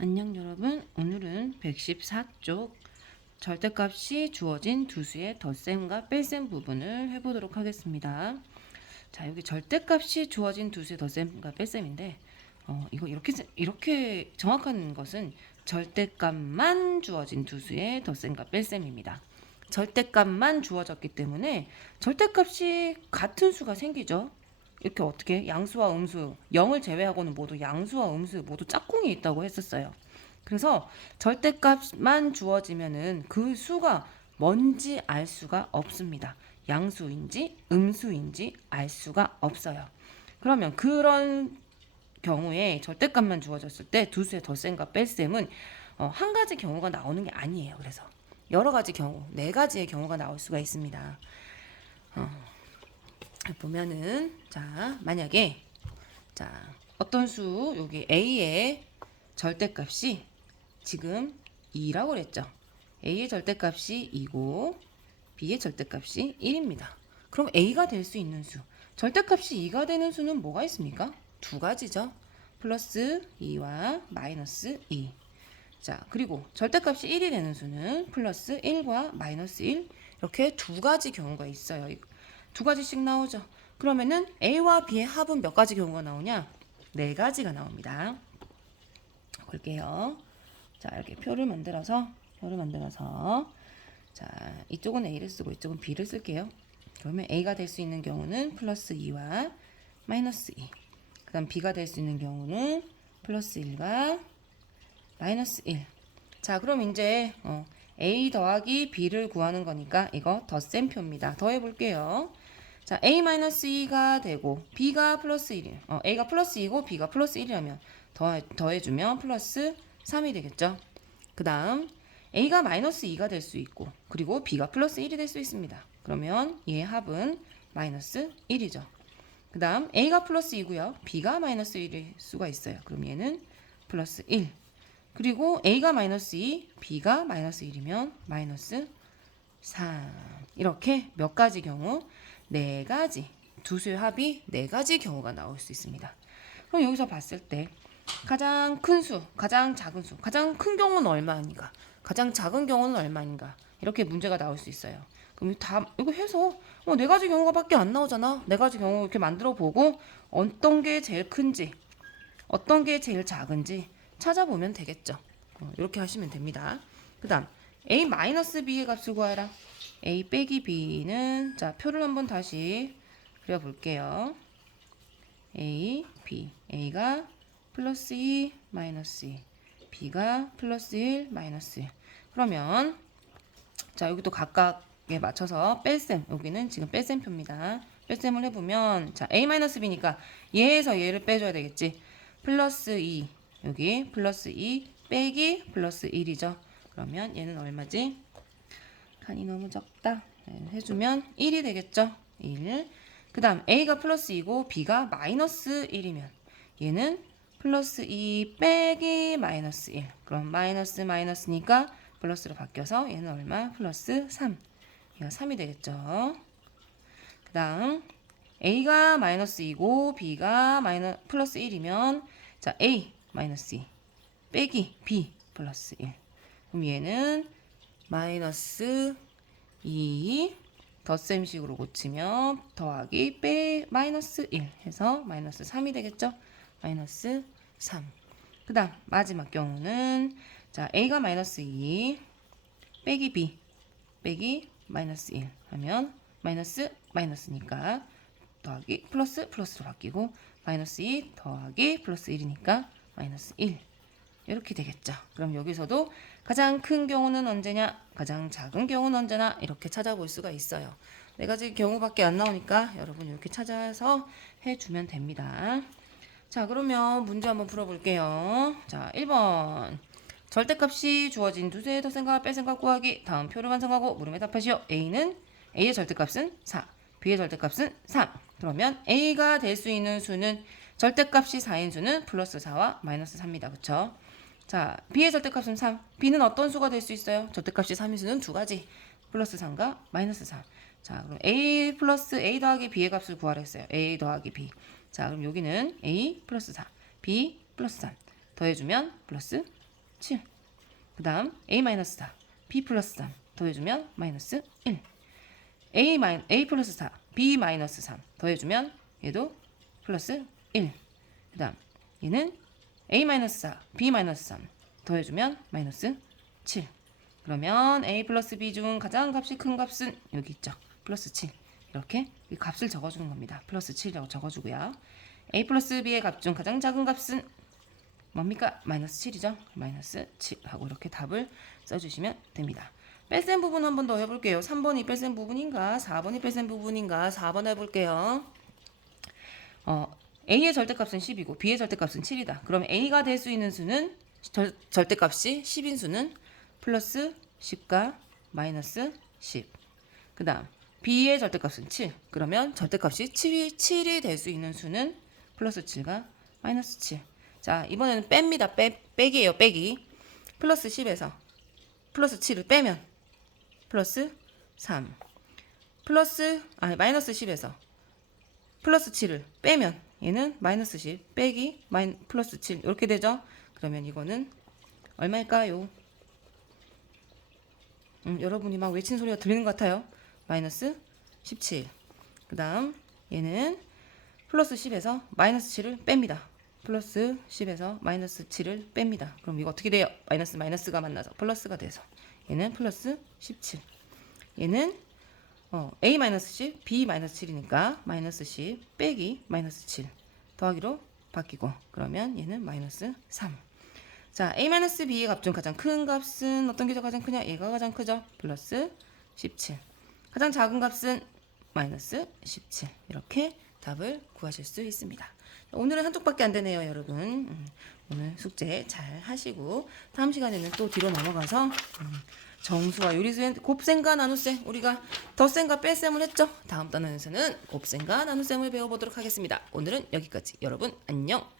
안녕 여러분. 오늘은 114쪽 절대값이 주어진 두 수의 덧셈과 뺄셈 부분을 해보도록 하겠습니다. 자 여기 절대값이 주어진 두 수의 덧셈과 뺄셈인데 어, 이거 이렇게 이렇게 정확한 것은 절대값만 주어진 두 수의 덧셈과 뺄셈입니다. 절대값만 주어졌기 때문에 절대값이 같은 수가 생기죠. 이렇게 어떻게 양수와 음수 0을 제외하고는 모두 양수와 음수 모두 짝꿍이 있다고 했었어요. 그래서 절대값만 주어지면은 그 수가 뭔지 알 수가 없습니다. 양수인지 음수인지 알 수가 없어요. 그러면 그런 경우에 절대값만 주어졌을 때 두 수의 덧셈과 뺄셈은 어, 한 가지 경우가 나오는 게 아니에요. 그래서 여러 가지 경우, 네 가지의 경우가 나올 수가 있습니다. 어, 보면은 자 만약에 자 어떤 수 여기 a의 절대값이 지금 2라고 그랬죠. a의 절대값이 2고 b의 절대값이 1입니다. 그럼 a가 될 수 있는 수 절대값이 2가 되는 수는 뭐가 있습니까? 두 가지죠. 플러스 2와 마이너스 2. 자, 그리고 절대값이 1이 되는 수는 플러스 1과 마이너스 1 이렇게 두 가지 경우가 있어요. 두 가지씩 나오죠. 그러면은 A와 B의 합은 몇 가지 경우가 나오냐? 네 가지가 나옵니다. 볼게요. 자, 이렇게 표를 만들어서 표를 만들어서 자, 이쪽은 A를 쓰고 이쪽은 B를 쓸게요. 그러면 A가 될 수 있는 경우는 플러스 2와 마이너스 2. 그 다음 B가 될 수 있는 경우는 플러스 1과 마이너스 1. 자, 그럼 이제 어, A 더하기 B를 구하는 거니까 이거 덧셈 표입니다. 더해 볼게요. 자, A-2가 되고 B가 플러스 1이 어, A가 플러스 2고 B가 플러스 1이라면 더해, 더해주면 플러스 3이 되겠죠. 그 다음 A가 마이너스 2가 될 수 있고 그리고 B가 플러스 1이 될 수 있습니다. 그러면 얘의 합은 마이너스 1이죠. 그 다음 A가 플러스 2고요. B가 마이너스 1일 수가 있어요. 그럼 얘는 플러스 1. 그리고 A가 마이너스 2, B가 마이너스 1이면 마이너스 3. 이렇게 몇 가지 경우? 네 가지. 두 수의 합이 네 가지 경우가 나올 수 있습니다. 그럼 여기서 봤을 때 가장 큰 수, 가장 작은 수, 가장 큰 경우는 얼마인가? 가장 작은 경우는 얼마인가? 이렇게 문제가 나올 수 있어요. 그럼 다 이거 해서 어, 네 가지 경우가밖에 안 나오잖아. 네 가지 경우 이렇게 만들어 보고 어떤 게 제일 큰지, 어떤 게 제일 작은지 찾아보면 되겠죠. 어, 이렇게 하시면 됩니다. 그 다음 a 마이너스 b의 값을 구하라. a 빼기 b는 자 표를 한번 다시 그려볼게요. a b a가 플러스 2 마이너스 2 b가 플러스 1 마이너스 1 그러면 자 여기도 각각에 맞춰서 뺄셈 여기는 지금 뺄셈표입니다. 뺄셈을 해보면 자 a 마이너스 b니까 얘에서 얘를 빼줘야 되겠지. 플러스 2 여기 플러스 2 빼기 플러스 1이죠. 그러면 얘는 얼마지? 칸이 너무 적다. 네, 해주면 1이 되겠죠. 1. 그 다음 A가 플러스 2고 B가 마이너스 1이면 얘는 플러스 2 빼기 마이너스 1. 그럼 마이너스 마이너스니까 플러스로 바뀌어서 얘는 얼마? 플러스 3. 얘가 3이 되겠죠. 그 다음 A가 마이너스 2고 B가 마이너 플러스 1이면 자 A 마이너스 2 빼기 B 플러스 1. 그럼 얘는 마이너스 2 덧셈식으로 고치면 더하기 빼 마이너스 1 해서 마이너스 3이 되겠죠? 마이너스 3. 그 다음 마지막 경우는 자 A가 마이너스 2 빼기 B 빼기 마이너스 1 하면 마이너스 마이너스니까 더하기 플러스 플러스로 바뀌고 마이너스 2 더하기 플러스 1이니까 마이너스 1 이렇게 되겠죠. 그럼 여기서도 가장 큰 경우는 언제냐, 가장 작은 경우는 언제나 이렇게 찾아볼 수가 있어요. 네 가지 경우밖에 안 나오니까 여러분 이렇게 찾아서 해주면 됩니다. 자, 그러면 문제 한번 풀어볼게요. 자, 1번. 절대값이 주어진 두 수의 덧셈과 뺄셈과 구하기. 다음 표를 완성하고 물음에 답하시오. A는 A의 절대값은 4, B의 절대값은 3. 그러면 A가 될 수 있는 수는 절대값이 4인 수는 플러스 4와 마이너스 3입니다. 그쵸? 자, B의 절대값은 3. B는 어떤 수가 될 수 있어요? 절대값이 3인 수는 두 가지. 플러스 3과 마이너스 3. 자, 그럼 A 플러스 A 더하기 B의 값을 구하라 했어요. A 더하기 B. 자, 그럼 여기는 A 플러스 4, B 플러스 3. 더해주면 플러스 7. 그 다음 a 마이너스 4, b 플러스 3 더해주면 마이너스 1. a 마이 a 플러스 4, b 마이너스 3 더해주면 얘도 플러스 1. 그 다음 얘는 a 마이너스 4, b 마이너스 3 더해주면 마이너스 7. 그러면 a 플러스 b 중 가장 값이 큰 값은 여기 있죠. 플러스 7. 이렇게 이 값을 적어주는 겁니다. 플러스 7이라고 적어주고요. a 플러스 b의 값 중 가장 작은 값은 뭡니까? 마이너스 7이죠. 마이너스 7 하고 이렇게 답을 써주시면 됩니다. 뺄셈 부분 한 번 더 해볼게요. 3번이 뺄셈 부분인가? 4번이 뺄셈 부분인가? 4번 해볼게요. 어, a의 절대값은 10이고 b의 절대값은 7이다. 그럼 a가 될 수 있는 수는 절, 절대값이 10인 수는 플러스 10과 마이너스 10. 그 다음 b의 절대값은 7. 그러면 절대값이 7이, 7이 될 수 있는 수는 플러스 7과 마이너스 7. 자 이번에는 뺍니다. 빼, 빼기예요. 빼기. 플러스 10에서 플러스 7을 빼면 플러스 3. 플러스 아니 마이너스 10에서 플러스 7을 빼면 얘는 마이너스 10 빼기 마이 플러스 7 이렇게 되죠. 그러면 이거는 얼마일까요? 음, 여러분이 막 외친 소리가 들리는 것 같아요. 마이너스 17. 그 다음 얘는 플러스 10에서 마이너스 7을 뺍니다. 플러스 10에서 마이너스 7을 뺍니다. 그럼 이거 어떻게 돼요? 마이너스 마이너스가 만나서 플러스가 돼서 얘는 플러스 17. 얘는 어, a 마이너스 10, b 마이너스 7이니까 마이너스 10 빼기 마이너스 7 더하기로 바뀌고 그러면 얘는 마이너스 3. 자, a 마이너스 b의 값중 가장 큰 값은 어떤 게 가장 크냐? 얘가 가장 크죠. 플러스 17. 가장 작은 값은 마이너스 17. 이렇게 답을 구하실 수 있습니다. 오늘은 한쪽밖에 안 되네요, 여러분. 음, 오늘 숙제 잘 하시고 다음 시간에는 또 뒤로 넘어가서 음, 정수와 요리수의 곱셈과 나눗셈 우리가 덧셈과 뺄셈을 했죠. 다음 단원에서는 곱셈과 나눗셈을 배워보도록 하겠습니다. 오늘은 여기까지. 여러분 안녕.